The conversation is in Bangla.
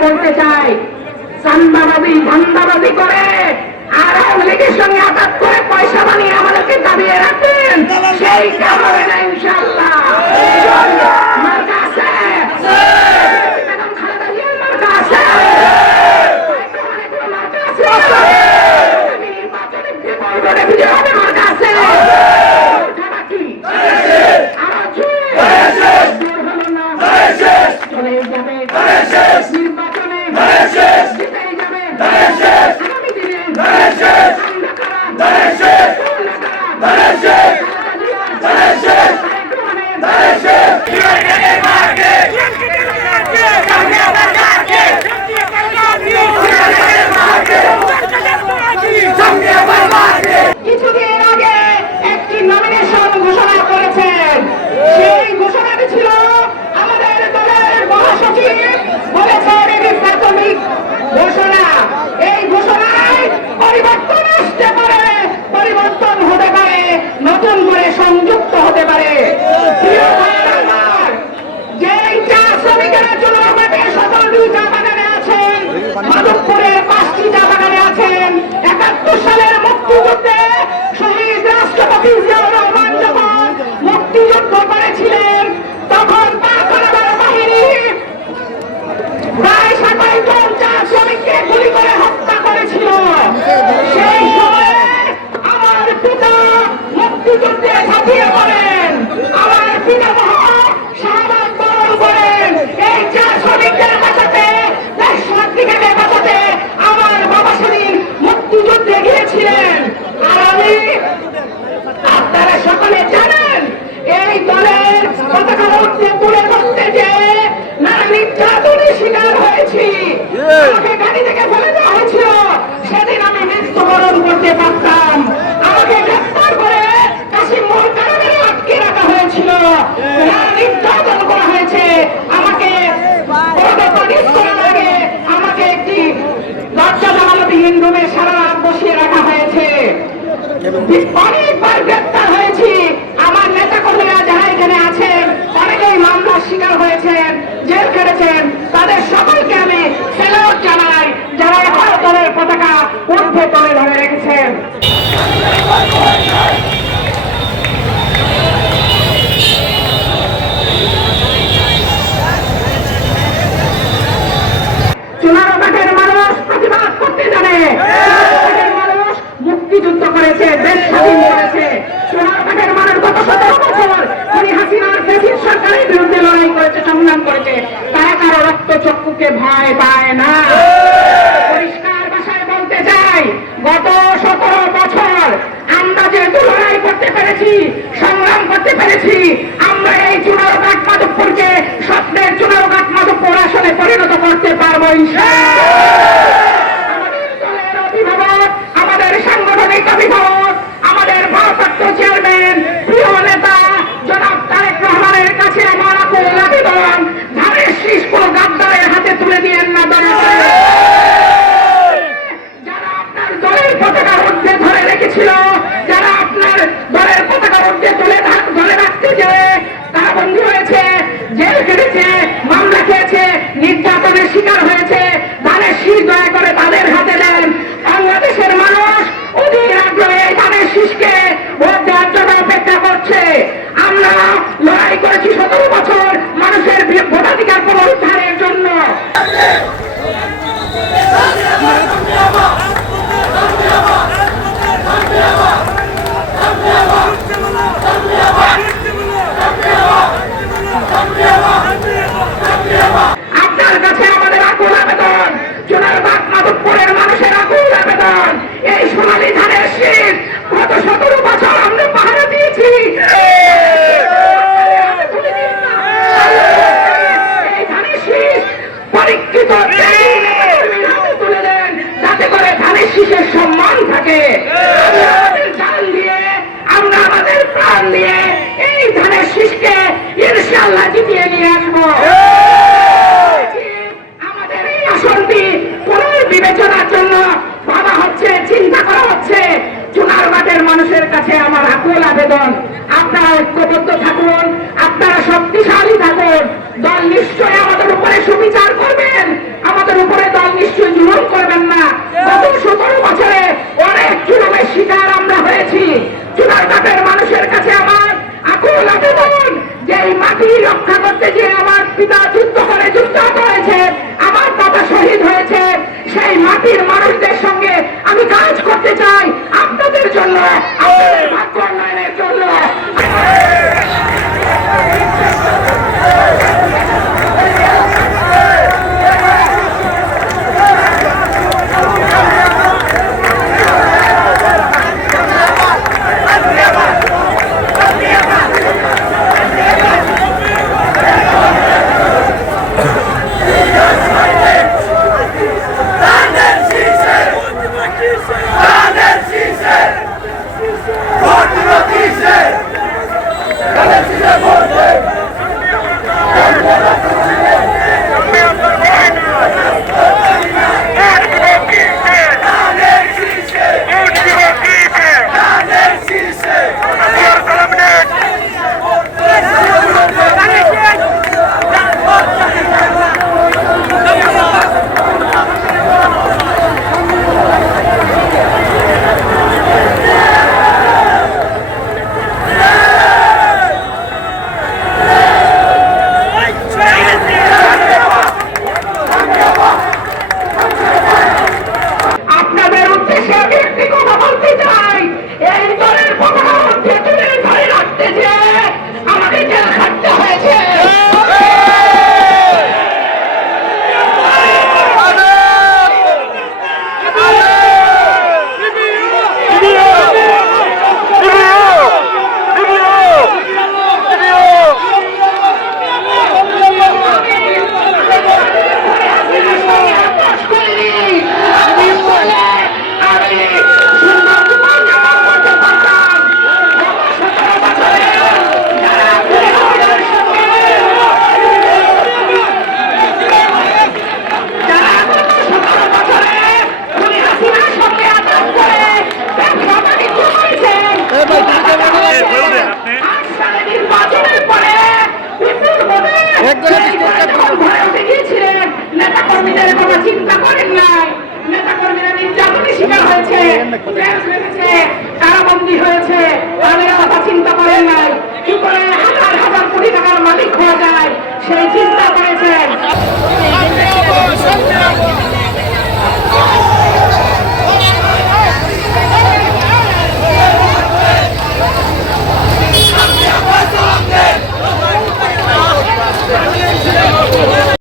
বলতে চাই চান্দাবাজি ধান্দাবাজি করে আর আওয়ামী লীগের সঙ্গে আটাক করে পয়সা বানিয়ে আমাদেরকে দাবিয়ে রাখেন সেই কারণে না ইনশাল্লাহ Yes! শেষ Give him this money. করতে ভয় পায় না। পরিষ্কার ভাষায় বলতে চাই, গত সতেরো বছর আমরা যে তুলনায় করতে পেরেছি, সংগ্রাম করতে পেরেছি, আমরা এই চুনারঘাট মাধবপুরকে স্বপ্নের চুনারঘাট মাধবপুর আসলে পরিণত করতে পারব ঈশ্বর get it down. রাজনীতি পুনর্বিবেচনার জন্য ভাবা হচ্ছে, চিন্তা করা হচ্ছে। চুনারবাদের মানুষের কাছে আমার আকুল আবেদন। আপনারা ঐক্যবদ্ধ থাকুন, আপনারা শক্তিশালী থাকুন। দল নিশ্চয় আমাদের উপরে সুবিচার করবেন। আমাদের উপরে দল নিশ্চয়ই জুলুম দেখিয়েছিলেন চিন্তা করেন নাই নেতা কর্মীরা নির্যাতনের শিকার হয়েছে কারাবন্দী কথা চিন্তা করেন নাই কি করে হাজার হাজার কোটি টাকার মালিক হওয়া যায় সেই চিন্তা করেছেন